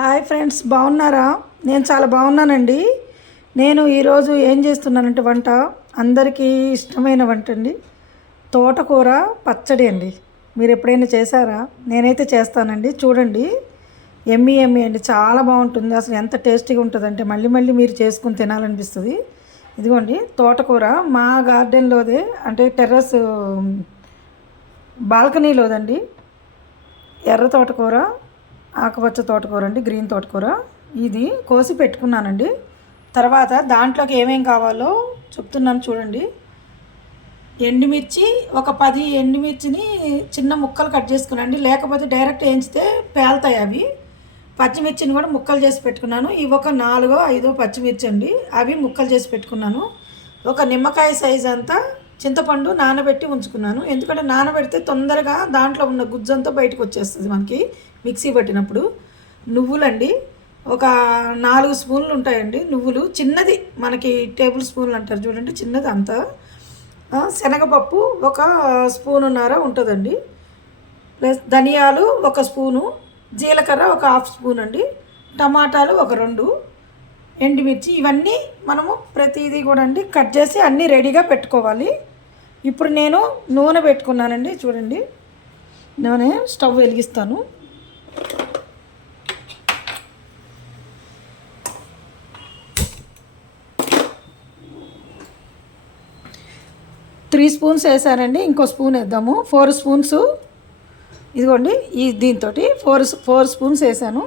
Hi friends, బాగున్నారా? నేను చాలా బాగున్నానండి. నేను ఈరోజు ఏం చేస్తున్నానంటే వంట అందరికీ ఇష్టమైన వంట అండి, తోటకూర పచ్చడి అండి. మీరు ఎప్పుడైనా చేశారా? నేనైతే చేస్తానండి. చూడండి, ఎమ్మి ఎమ్మి అండి, చాలా బాగుంటుంది. అసలు ఎంత టేస్టీగా ఉంటుందంటే మళ్ళీ మళ్ళీ మీరు చేసుకుని తినాలనిపిస్తుంది. ఇదిగోండి తోటకూర, మా గార్డెన్లోదే, అంటే టెర్రస్ బాల్కనీలోదండి. ఎర్ర తోటకూర, ఆకుపచ్చ తోటకూర అండి, గ్రీన్ తోటకూర. ఇది కోసి పెట్టుకున్నానండి. తర్వాత దాంట్లోకి ఏమేం కావాలో చెప్తున్నాను చూడండి. ఎండుమిర్చి, ఒక 10 ఎండుమిర్చిని చిన్న ముక్కలు కట్ చేసుకున్నాండి, లేకపోతే డైరెక్ట్ వేయించితే పేలుతాయి అవి. పచ్చిమిర్చిని కూడా ముక్కలు చేసి పెట్టుకున్నాను. ఇవి ఒక 4-5 పచ్చిమిర్చి అండి, అవి ముక్కలు చేసి పెట్టుకున్నాను. ఒక నిమ్మకాయ సైజ్ అంతా చింతపండు నానబెట్టి ఉంచుకున్నాను. ఎందుకంటే నానబెడితే తొందరగా దాంట్లో ఉన్న గుజ్జంతా బయటకు వచ్చేస్తుంది మనకి మిక్సీ పట్టినప్పుడు. నువ్వులండి, ఒక 4 స్పూన్లు ఉంటాయండి నువ్వులు, చిన్నది, మనకి టేబుల్ స్పూన్లు అంటారు చూడండి, చిన్నది అంతా. శనగపప్పు ఒక స్పూనున్నర ఉంటుందండి, ప్లస్ ధనియాలు ఒక స్పూను, జీలకర్ర ఒక హాఫ్ స్పూన్ అండి, టమాటాలు ఒక 2, ఎండుమిర్చి. ఇవన్నీ మనము ప్రతిదీ కూడా అండి కట్ చేసి అన్నీ రెడీగా పెట్టుకోవాలి. ఇప్పుడు నేను నూనె పెట్టుకున్నానండి. చూడండి, నూనె స్టవ్ వెలిగిస్తాను. త్రీ స్పూన్స్ వేసానండి, ఇంకో స్పూన్ వేద్దాము. 4 స్పూన్స్. ఇదిగోండి, దీంతో 4 స్పూన్స్ వేసాను.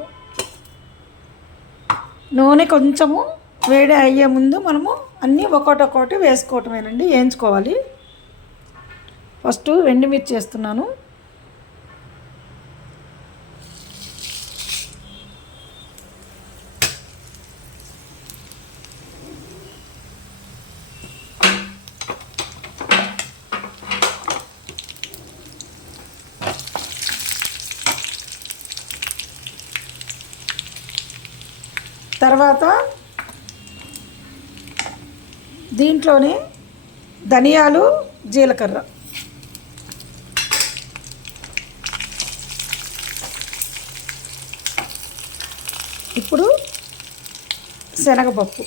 నూనె కొంచెము వేడి అయ్యే ముందు మనము అన్నీ ఒక్కొక్కటి వేసుకోవటమేనండి, వేయించుకోవాలి. ఫస్ట్ ఎండుమిర్చి వేస్తున్నాను. తర్వాత దీంట్లోనే ధనియాలు, జీలకర్ర, ఇప్పుడు శనగపప్పు,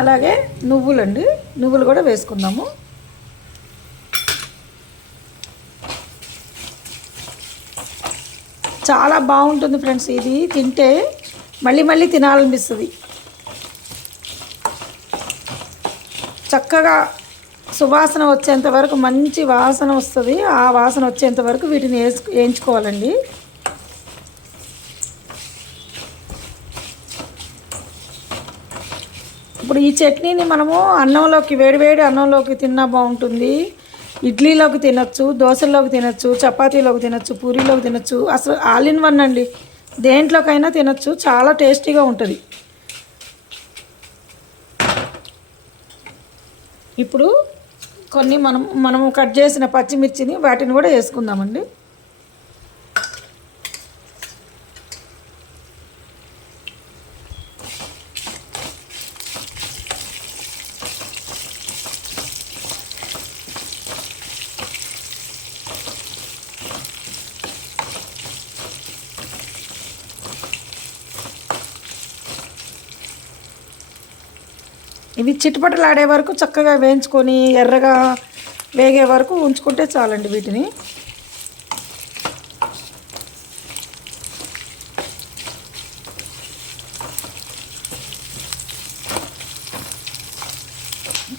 అలాగే నువ్వులండి, నువ్వులు కూడా వేసుకుందాము. చాలా బాగుంటుంది ఫ్రెండ్స్, ఇది తింటే మళ్ళీ మళ్ళీ తినాలనిపిస్తుంది. చక్కగా సువాసన వచ్చేంత వరకు, మంచి వాసన వస్తుంది, ఆ వాసన వచ్చేంత వరకు వీటిని వేయించుకోవాలండి. ఇప్పుడు ఈ చట్నీని మనము అన్నంలోకి, వేడివేడి అన్నంలోకి తిన్నా బాగుంటుంది, ఇడ్లీలోకి తినచ్చు, దోశల్లోకి తినచ్చు, చపాతీలోకి తినచ్చు, పూరీలోకి తినచ్చు. అసలు ఆల్ ఇన్ వన్ అండి, దేంట్లోకైనా తినచ్చు, చాలా టేస్టీగా ఉంటుంది. ఇప్పుడు కొన్ని మనము కట్ చేసిన పచ్చిమిర్చిని వాటిని కూడా వేసుకుందామండి. ఇవి చిటపటలాడే వరకు చక్కగా వేయించుకొని ఎర్రగా వేగే వరకు ఉంచుకుంటే చాలండి వీటిని.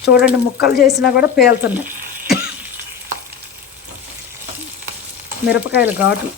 చూడండి, ముక్కలు చేసినా కూడా పేలుతున్నాయి. మిరపకాయలు ఘాటు.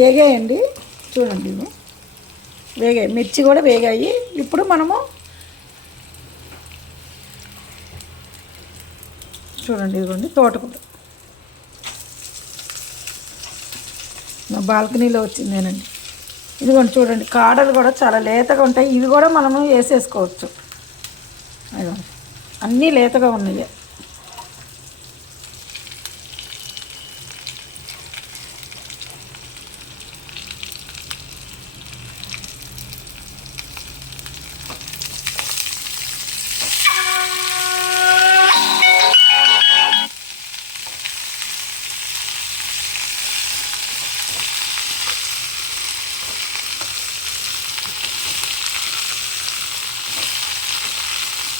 వేగాయండి, చూడండి ఇవి వేగాయి, మిర్చి కూడా వేగాయి. ఇప్పుడు మనము చూడండి ఇదిగోండి తోటకూర నా బాల్కనీలో వచ్చిందేనండి. ఇదిగోండి చూడండి కాడలు కూడా చాలా లేతగా ఉంటాయి, ఇవి కూడా మనము వేసేసుకోవచ్చు. అదిగోండి అన్నీ లేతగా ఉన్నాయి.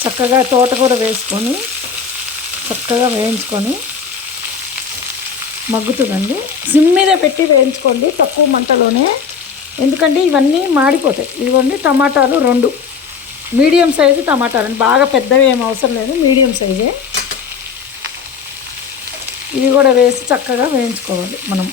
చక్కగా తోటకూర వేసుకొని చక్కగా వేయించుకొని మగ్గుతుందండి. సిమ్ మీద పెట్టి వేయించుకోండి తక్కువ మంటలోనే, ఎందుకంటే ఇవన్నీ మాడిపోతాయి. ఇదిగోండి టమాటాలు 2 మీడియం సైజు టమాటాలు, బాగా పెద్దవి ఏం అవసరం లేదు, మీడియం సైజే. ఇవి కూడా వేసి చక్కగా వేయించుకోవాలి మనం.